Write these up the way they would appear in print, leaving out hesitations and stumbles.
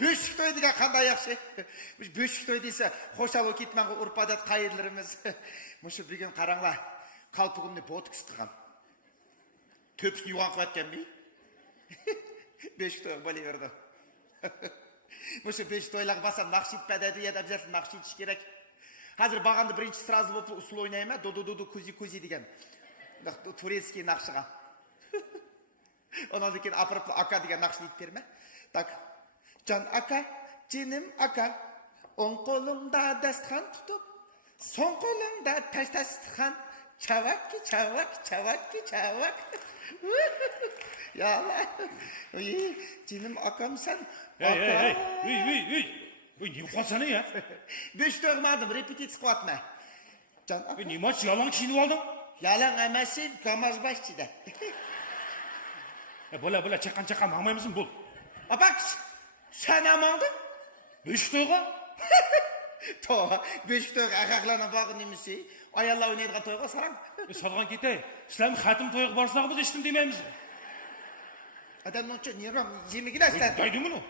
Böşük toy degan qanday yaxshi. Böşük toy desa, xo'shabo ketmanga urpadat qayerlarimiz. Mushu bugun qaranglar, qalpug'imni botoks qilgan. Töpsini yuvan qilayotganmi? Böşük toy bo'laverdi. Mushu böşük toylarga basam naqshid badadiyada обязательно naqshid etish kerak. Hozir bag'anda birinchi sразу bo'lib usul o'ynayman, do kuzi degan. Turецкий naqshiga. Ondan keyin apirib aka degan naqshni aytib berma. Tak. Can aka, cinim aka. On qo'limda dasturxon tutib, so'ng qo'limda tashtastixon. Chavakki, chavak. Ya Allah. Cinim akam sen. Hey. Uy, ne qolsana ya? Besh to'g'madim, repetitsiya qilyapman. Can aka. Nima yalan kiyinib olding? Yalan emas, gamajbashchida. Bo'la, chaqan mangmaymisan bo'l. Apaks, sen amandın? Besh to'yga? To'g'a, besh to'yga aqaqlarni bag'in nemisi? Ayollar o'ynaydigan to'yga sarang. Salgan ketay. Sizlar xatim to'yga borsak biz eshitdim demaymiz. Adamning uchun neram yemigilaslar. Daydi buni.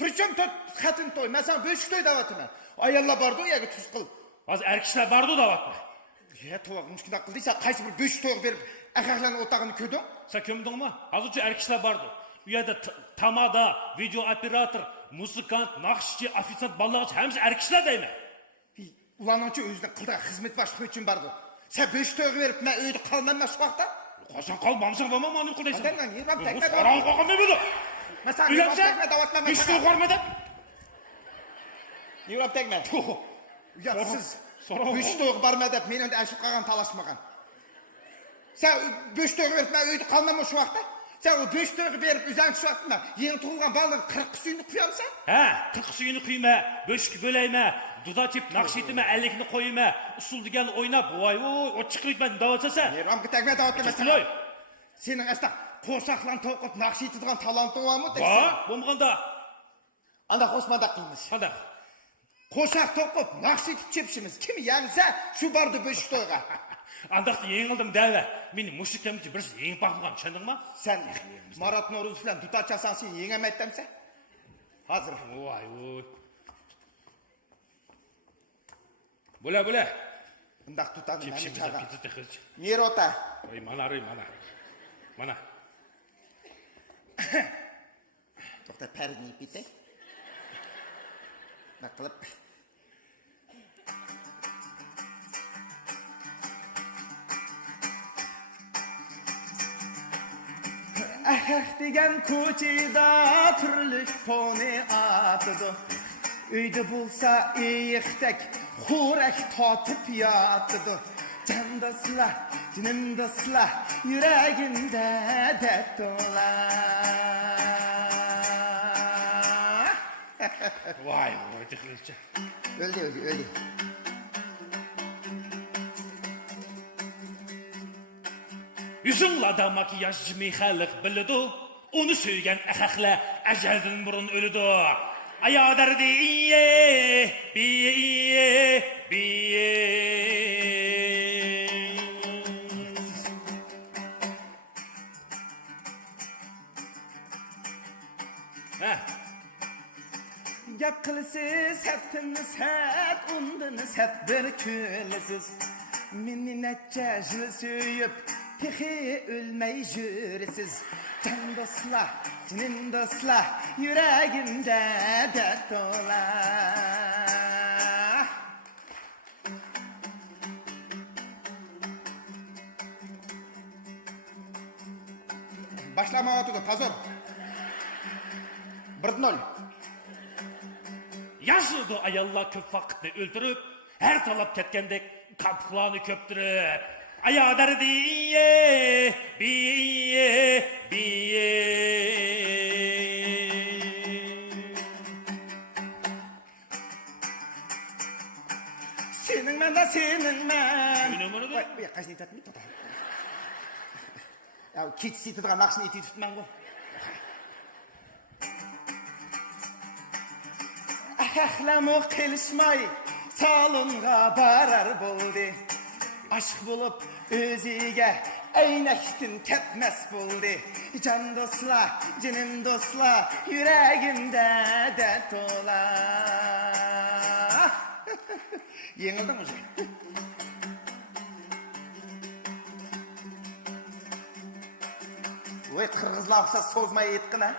Причем tot xatim to'y? Masalan, besh to'y da'vatiman. Ayollar bordi, uyaga tuz qilib. Hozir erkaklar bordi davatga. Ya to'g'a, mushkina qildiysa, qaysi bir besh to'yga berib aqaqlarning o'tag'ini ko'rding? Sen kömdingmi? Hozircha erkaklar bordi. U yerda tamada, video operator, muzikant, naqshchi, ofitsiant, ballag'chi hammasi erkaklar deyman. Ularning o'zining qildigan xizmat boshlig'i uchun bordi. Sen besh to'yga berib, men uyda qolmayman shu vaqtda. Qachon qolmamsan, nima qilaysan? Adamlar neram tagma. Qarang qolganda bo'ldi. Masalan, Uylansa, davatlaman. besh to'y qormada. Neram tagma. Ya siz besh to'yga borma deb meni endi ashib qolgan talashmagan. Sen besh to'yga berib, men uyda qolmayman shu vaqtda. Sen o besh to'yga berib, uzan shu vaqtda yeni tug'ilgan bolaning 40 suyini quyamsan? Ha, 40 suyini quyma, bo'shki bo'layma, duda tip naqsh etma, 50ni qo'yma, usul degan o'ynab, voy, o chiqmayman davatsa. Neram tagma davatlamasang. Sening asta qo'rsaqlan to'qib naqsh etadigan talanting bormi? Bor, bo'lmaganda. Anda qo'smada qilmish. Qanday? Qo'shaq to'qib naqsh etib chepishimiz. Kim yangsa, shu bordi besh to'yga. Andaqda yengildim dava. Meni mushukkamchi bir yengib baqilgan, tushundingmi? Sen Marat Noruz bilan dutachasan, sen yengamaytamsan. Hozir. Voy. Bo'la. Bundaq tutani meni chaqa. Ketdi. Nerota. Voy, mana. To'xta, parini bitay. Naqilib. Degan ko'chada turli poni atidi. Uyda bo'lsa iyiqdak xo'rak totib yotidi. Jandaslar, jinimdaslar, yuragimda datolar. Voy, ixilcha. O'ldi. Yüzünlada makyajcı meyxallik bilidi. Onu söygen axaqla ajaldan burun ölüdü. Ayadardi biye. Gap qilsiz, satini sat, undini sat bir kunisiz. Meni necha yil suyib, tehi ölmey jüresiz. Can dostlar, cinin dostlar, yüreğimde dert dolar. Başlama otudu, pazar. 1-0. Yazıldı ayallar köp vakitini öldürüp, her talap ketkendek kapılarını köptürüp. Ayadarı diye, biye. Senin ben. Senin onu da? Vay, kaç ne tatlı tutar. Ya keçisi tutar, naqshni eti tutman bu. Ahlamı qilishmay, salonga barar bo'ldi. Aşk bulup özüge Eynektin tepmez buldu. Can dostlar, canım dostlar, yüreğimde dert ola. Yenildin mi? Oy, Kırgızlar oksa sozmaya yetkin ha.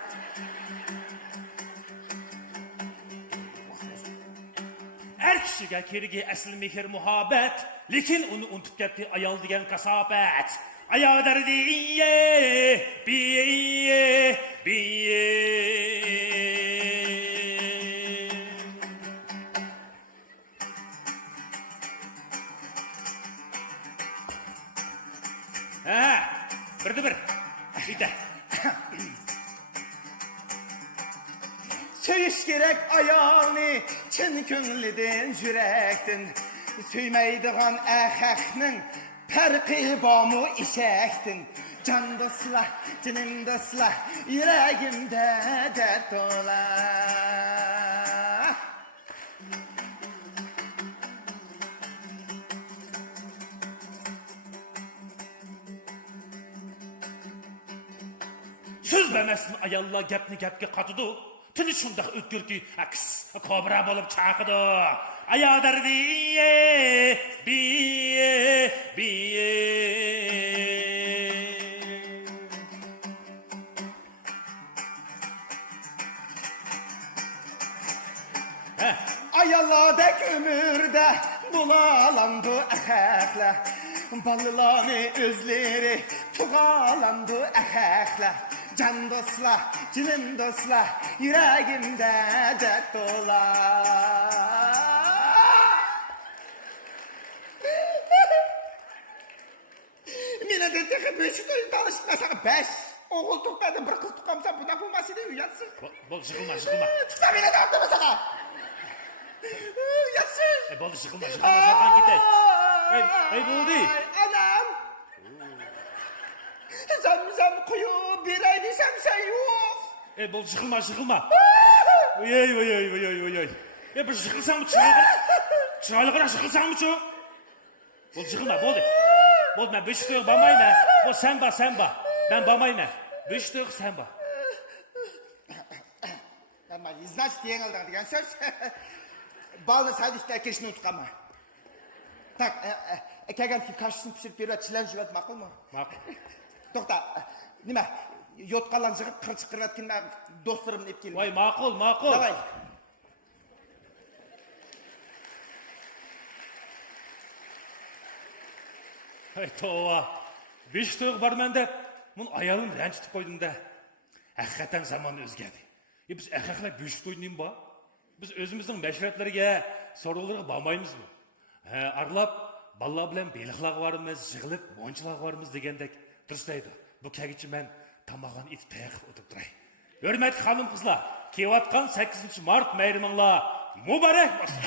Er kishiga kerigi asl mehr muhabbet, lekin uni unutib ketdi ayol degan kasobat. Ayol dardi biye. Ha, bir. Bitti. Söyüş gerek ayağını, çın künlüdün, yürektin. Söymeydiğen eheknin, perki bamu işektin. Can dostlar, canım dostlar, yüreğimde dert ola. Söz vermesin ayalla gapni gapga qatidi. Tili shundoq o'tkirki, aks kobra bo'lib chaqidi. Ayodardi biye. Ayalladek ömürde bulalandı ehekler. Balılanı özleri tuğalandı ehekler. Can dostlar, canım dostlar, yüreğimde dert ola. Mine de teki beş yüz tanışmasana beş. Oğul tukladım, bir kız tukamsa bu da bu masada uyatsın. Bol yıkılma. Tuta mine de attı masana. Uyatsın. Bol yıkılma. Sen git. Ey buldu. Anam. Zam kuyu bir ay desem sen yok. Bol yıkılma. Oy. Bir yıkılsan mı çırağlıqıra yıkılsan mı ço? Bol yıkılma, boldu. Bol ben beş tuğ bamayım. Bol sen ba. Ben bamayım. Beş tuğ sen ba. Ama значит yengilden diyen söz. Balını sadiste keşini utkama. Tak, kegen ki karşısını pişirip veriyor, çilen jüvet makul mu? Makul. To'xta, nima? Yotqalan jig'ib qirchiq qirayotgan do'stlarimni ep keldim. Voy, ma'qul. Davay. Hey tova. Besh tuğ barman deb, mun ayolim ranjitib qo'ydim-da. Haqiqatan zamon o'zgardi. Biz ahaqlar besh to'ynim ba. Biz o'zimizning mashratlariga, so'rovlarga bormaymizmi? Arlab, ballar bilan beliqlar borimiz, yig'ilib, monchilar borimiz degandek durustaydi. Bu kagichi men tamog'an it tayaqib o'tib turay. Hurmatli xonim qizlar, kelayotgan 8 mart bayraminglar muborak bo'lsin.